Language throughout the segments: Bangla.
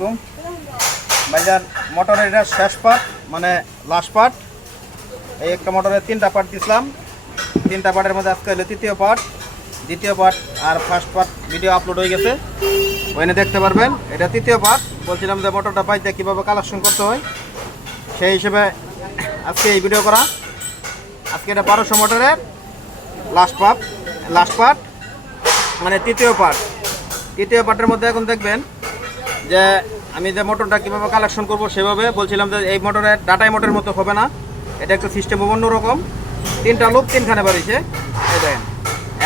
আলাইকুম ভাইজান। মোটরের এটা শেষ পার্ট মানে লাস্ট পার্ট। এই একটা মোটরের 3টা পার্ট দিছিলাম, 3টা পার্টের মধ্যে আজকে হলো তৃতীয় পার্ট, দ্বিতীয় পার্ট আর ফার্স্ট পার্ট ভিডিও আপলোড হয়ে গেছে, ওখানে দেখতে পারবেন। এটা তৃতীয় পার্ট। বলছিলাম যে মোটরটা পাইতে কীভাবে কালেকশন করতে হয়, সেই হিসেবে আজকে এই ভিডিও করা। আজকে এটা 1200 মোটরের লাস্ট পার্ট মানে তৃতীয় পার্ট। তৃতীয় পার্টের মধ্যে এখন দেখবেন যে আমি যে মোটরটা কীভাবে কালেকশন করব সেভাবে। বলছিলাম যে এই মোটরের ডাটাই মোটরের মতো হবে না, এটা একটু সিস্টেম অন্যরকম। 3টা লুপ 3খানে বাড়িছে, এই দেখেন।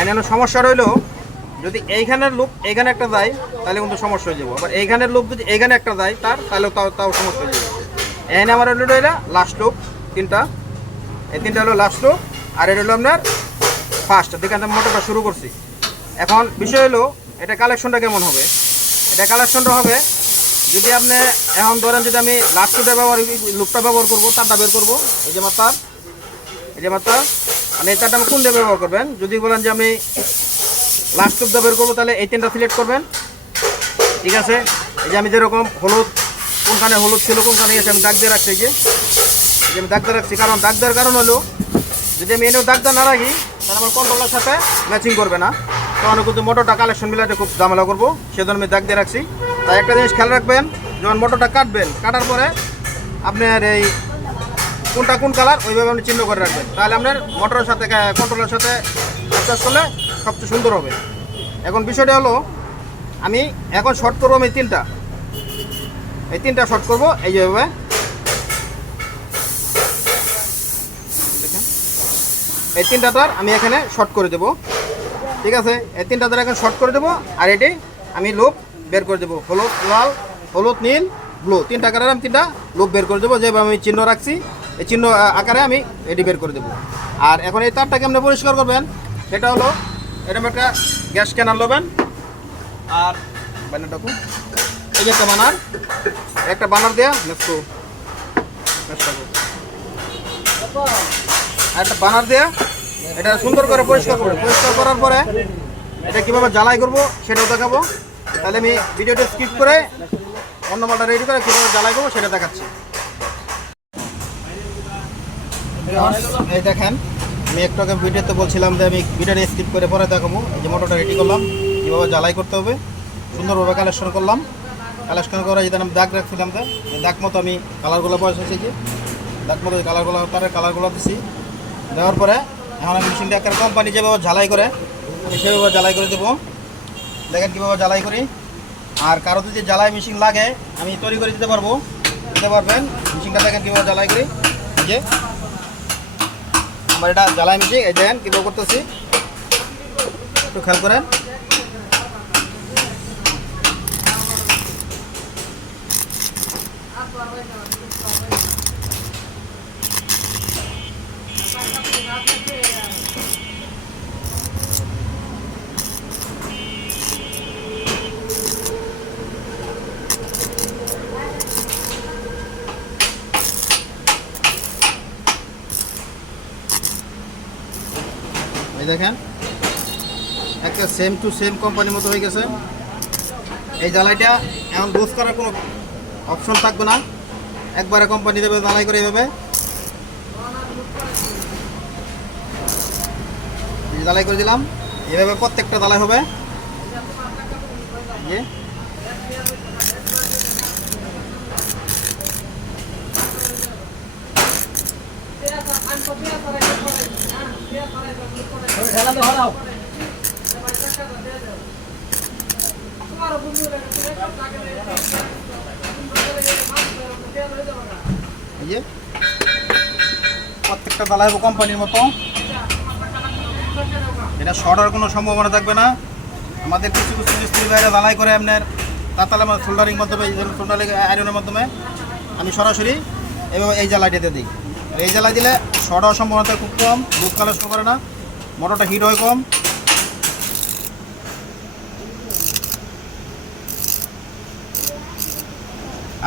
এখানে সমস্যা রইলো যদি এইখানের লুপ এইখানে একটা যায় তাহলে কিন্তু সমস্যা হয়ে যাবো, আবার এইখানের লুপ যদি এইখানে একটা যায় তাহলে তাও সমস্যা হয়ে যাবে। এখানে আমার হলো এটা লাস্ট লুপ 3টা, এই 3টা হলো লাস্ট লুপ, আর এটা হলো আপনার ফার্স্ট। দেখেন আমি মোটরটা শুরু করছি। এখন বিষয় হলো এটা কালেকশনটা কেমন হবে। এটা কালেকশনটা হবে যদি আপনি এখন ধরেন যদি আমি লাস্ট লুপটা ব্যবহার করবো, তারটা বের করবো, এই যে আমার তার, মানে এই তারটা আমি কোন দিয়ে ব্যবহার করবেন। যদি বলেন যে আমি লাস্ট লুপটা বের করবো তাহলে এই 3টা সিলেক্ট করবেন, ঠিক আছে। এই যে আমি যেরকম হলুদ, কোনখানে হলুদ ছিল কোনখানে এসে আমি দাগ দিয়ে রাখছি, এই যে আমি দাগ দিয়ে রাখছি। কারণ দাগ দেওয়ার কারণ হলো যদি আমি এনেও দাগ দিয়ে না রাখি তাহলে আমার কন্ট্রোলের সাথে ম্যাচিং করবে না, তখন কিন্তু মোটরটা কালেকশন মিলাতে খুব ঝামেলা করবো, সেজন্য আমি দাগ দিয়ে রাখছি। তাই একটা জিনিস খেয়াল রাখবেন, যখন মোটরটা কাটবেন, কাটার পরে আপনার এই কোনটা কোন কালার ওইভাবে আপনি চিহ্ন করে রাখবেন, তাহলে আপনার মোটরের সাথে কন্ট্রোলের সাথে অ্যাডজাস্ট করলে সবচেয়ে সুন্দর হবে। এখন বিষয়টা হলো আমি এখন শর্ট করবো, আমি এই 3টা শর্ট করবো এই যেভাবে। দেখেন এই 3টা তার আমি এখানে শর্ট করে দেবো, ঠিক আছে। এই 3টা তার এখানে শর্ট করে দেবো, আর এটি আমি লুপ বের করে দেবো। হলুদ, লাল, হলুদ, নীল, ব্লু, 3টা আকারে আমি 3টা লুপ বের করে দেবো, যেভাবে আমি চিহ্ন রাখছি এই চিহ্ন আকারে আমি এটি বের করে দেবো। আর এখন এই তারটাকে আপনি পরিষ্কার করবেন, সেটা হলো এরকম একটা গ্যাস ক্যানার নেবেন, আর বানারটাকে এই যে একটা বানার দেওয়া আর একটা বানার দেওয়া, এটা সুন্দর করে পরিষ্কার করবেন। পরিষ্কার করার পরে এটা কীভাবে জ্বালাই করবো সেটাও দেখাবো। তাহলে আমি ভিডিওটা স্কিপ করে অন্য মালটা রেডি করে কীভাবে জ্বালাই করবো সেটা দেখাচ্ছি। এই দেখেন আমি একটু আগে ভিডিওতে বলছিলাম যে আমি ভিডিওটা স্কিপ করে পরে দেখাবো। এই যে মোটরটা রেডি করলাম, কীভাবে জ্বালাই করতে হবে সুন্দরভাবে কালেকশন করলাম। কালেকশন করে যেটা আমি দাগ রাখছিলাম, তো এই দাগ মতো আমি কালারগুলো বসেছি, যে দাগ মতো কালারগুলো দিচ্ছি। দেওয়ার পরে এখন আমি মেশিনটা একটা কোম্পানি যেভাবে ঝালাই করে আমি সেভাবে জ্বালাই করে দেবো। দেখেন কীভাবে জ্বালাই করি। আর কারো যদি জ্বালাই মেশিন লাগে আমি তৈরি করে দিতে পারবেন। মেশিনটা দেখেন কীভাবে জ্বালাই করি। এই যে আমার এটা জ্বালাই মেশিন, এই দেখেন কীভাবে করতেছি, একটু খেয়াল করেন। এই দেখেন একটা সেম টু সেম কোম্পানির মতো হয়ে গেছে। এই জ্বালাইটা এখন দোষ করার কোনো অপশন থাকবে না, একবারে কোম্পানি দেবে জ্বালাই করে এইভাবে জ্বালাই করে দিলাম। এভাবে প্রত্যেকটা জ্বালাই হবে। যে প্রত্যেকটা জ্বালাই হবে কোম্পানির মতো। এটা শর্টের কোনো সম্ভাবনা থাকবে না। আমাদের কিছু মিস্ত্রি ভাইরা জ্বালাই করে আপনার তাতালে সোল্ডারিং মাধ্যমে, সোল্ডারিং আয়রনের মাধ্যমে আমি সরাসরি এভাবে এই জ্বালাইটাতে দিই। আর এই জ্বালাই দিলে শর্ট হওয়ার সম্ভাবনা খুব কম, লুপ কালেকশন করে না, মোটরটা হিট হয় কম।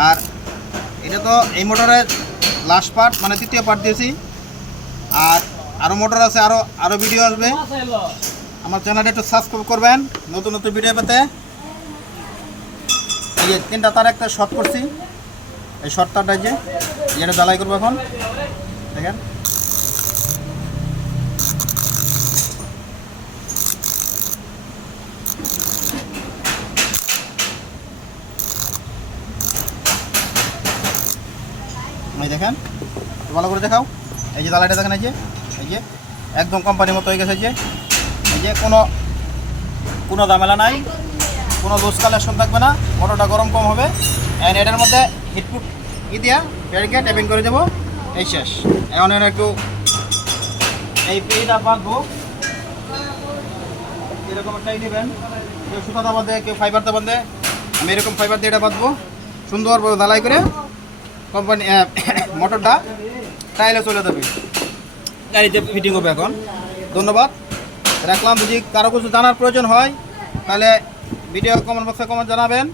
আর এটা তো এই মোটরের লাস্ট পার্ট মানে তৃতীয় পার্ট দিয়েছি। আর আরও মোটর আছে, আরও ভিডিও আসবে। আমার চ্যানেলটা একটু সাবস্ক্রাইব করবেন নতুন নতুন ভিডিও পেতে। এই যে 3টা তার একটা শর্ট করছি, এই শর্ট তারটা যে এটা জ্বালাই করবো এখন। দেখেন এই দেখেন ভালো করে দেখাও, এই যে জ্বালাইটা দেখেন, এই যে একদম কোম্পানির মতো হয়ে গেছে। এই যে কোনো ঝামেলা নাই, কোনো লুজ কালেকশন থাকবে না, মোটরটা গরম কম হবে। অ্যান্ড এটার মধ্যে হিটপ্রুফ দিয়া ব্যারিকেড ট্যাপিং করে দেবো, এই শেষ। এখন একটু এই পেইটা বাঁধবো, এরকম একটাই নেবেন, কেউ সুতাটা বাঁধে, কেউ ফাইবারটা বাঁধে, আমি এরকম ফাইবার দিয়ে এটা বাঁধবো সুন্দরভাবে ঢালাই করে। কোম্পানি মোটরটা টাইলে চলে যাবে, গাড়িতে ফিটিং হবে এখন। ধন্যবাদ, রাখলাম। যদি কারো কিছু জানার প্রয়োজন হয় তাহলে ভিডিও কমেন্ট বক্সে কমেন্ট জানাবেন,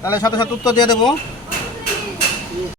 তাহলে সাথে সাথে উত্তর দিয়ে দেবো।